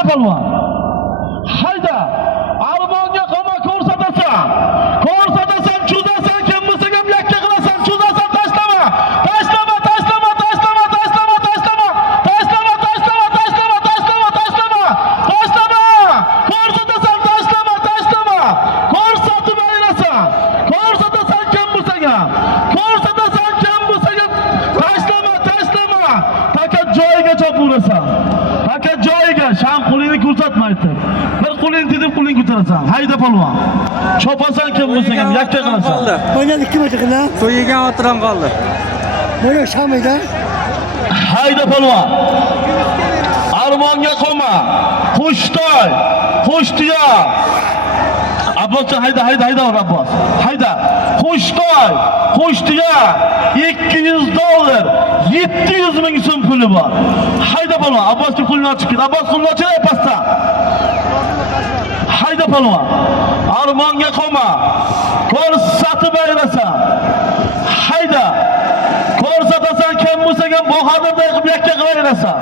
Hayda palvon. Hayda. Armonga qoma ko'rsatasan. Ko'rsatasan, cho'zasan, kim bo'lsa ham yakka qilasan, cho'zasan, tashlama. Tashlama, tashlama, tashlama, tashlama, tashlama. Tashlama, tashlama, tashlama, tashlama, tashlama. Tashlama. Ko'rsatasan, tashlama, tashlama. Ko'rsatib aylasan. Ko'rsatasan, kim bo'lsa ham. Ko'rsatasan, kim bo'lsa ham. Tashlama, tashlama. Fakat joyiga chopurasan. Fakat joyiga sham qo'lingni ko'rsatmaydi. Bir qo'lingni tedib qo'lingni ko'tarasan. Hayda palvon. Chopasan kim bo'lsa ham yakka qilasan. O'ynadi kim o'taqina? To'y yegan otiram qoldi. Mana shamida. Hayda palvon. Armonga qoma. Qo'shtoy. Qo'shtiya. Abboscha hayda hayda hayda Abbos. Hayda. Qo'shtoy. Qo'shtiya. $200. 700 ming so'm puli bor. Hayda palvon. Abbosga pulni ochib ket. Abbos pulni ochib pastdan. Hayda palvon. Armonga qoma. Ko'rsatib aylasan. Hayda. Ko'rsatasan kim bo'lsa ham bahodirday qilib yakka qilaversan.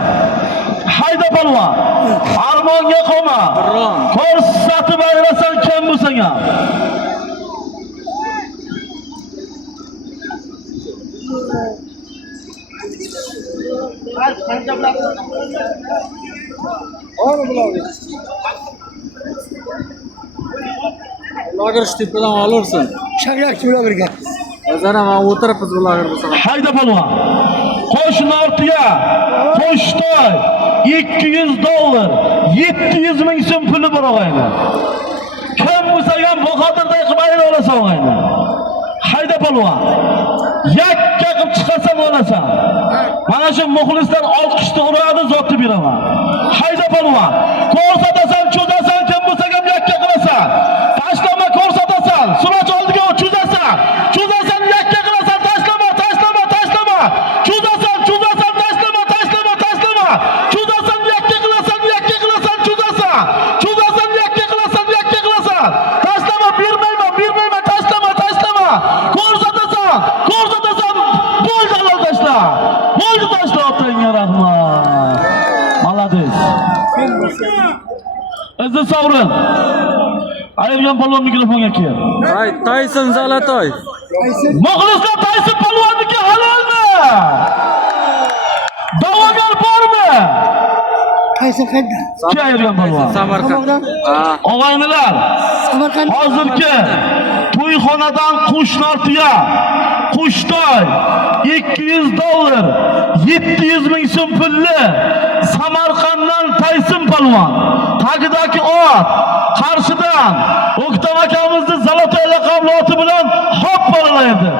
Hayda palvon. Armonga qoma. Ko'rsatib aylasan kim bo'lsa ham. Lager tepadan olursun. Shag'ar kimlar birga? O'zara men o'tiribmiz bu lager bo'lsa. Hayda palvon. Qo'shni ortiga. Qo'shtoy. $200. 700 ming so'm puli bor og'ayni. Kim bo'lsa ham bahodirday qilib aylasan og'ayni. Hayda palvon. Yakka qilib chiqasan olasan. Mana shu muxlislar olqishni uradi, zotni beraman. Hayda palvon. Ko'rsatasan, cho'zasan, kim bo'lsa ham yakka qilasan. Tashlama, ko'rsatasan. Suraч oldiga cho'zasan. Cho'zasan, yakka qilasan. Tashlama, tashlama, tashlama. Cho'zasan, cho'zasan, tashlama, tashlama, tashlama. Cho'zasan, yakka qilasan, yakka qilasan, cho'zasan. Cho'zasan, yakka qilasan, yakka qilasan. Tashlama, bermayman, bermayman, tashlama, tashlama. Ko'rsatasan, ko'rsatasan. Bo'ldi halol tashla. Bo'ldi tashla, otangga rahmat. Malades. Izzat Sovrin. Ayirgan palvon mikrofonga kel. Tayson Zalatoy. Muxlislar Tayson palvonniki halolmi? Da'vogar bormi? Qaysi qayda? Kim ayirgan palvon? Samarqand. Og'aynilar, Samarqand. hozirgi to'yxonadan Qo'shnortiya, Qo'shtoy $200, 700 ming so'm pulli Samarqanddan Tayson palvon. Tagidagi ot, qarshi